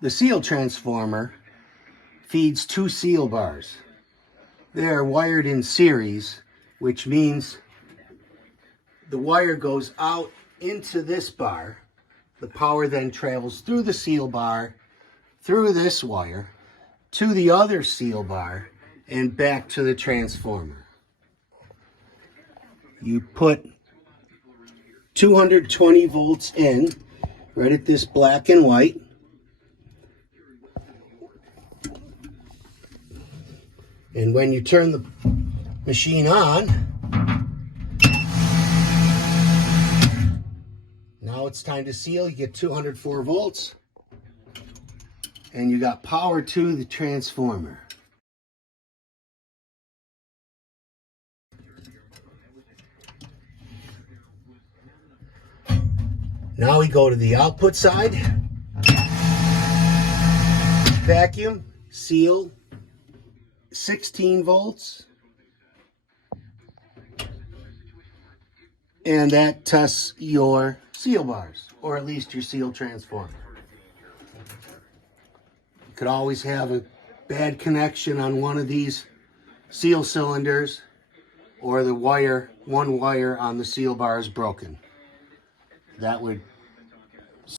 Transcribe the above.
The seal transformer feeds two seal bars. They are wired in series, which means the wire goes out into this bar. The power then travels through the seal bar, through this wire, to the other seal bar, and back to the transformer. You put 220 volts in, right at this black and white. And when you turn the machine on, now it's time to seal. You get 204 volts, and you got power to the transformer. Now we go to the output side. Vacuum, seal, 16 volts. And that tests your seal bars, or at least your seal transformer. You could always have a bad connection on one of these seal cylinders, or the wire, one wire on the seal bar is broken. That would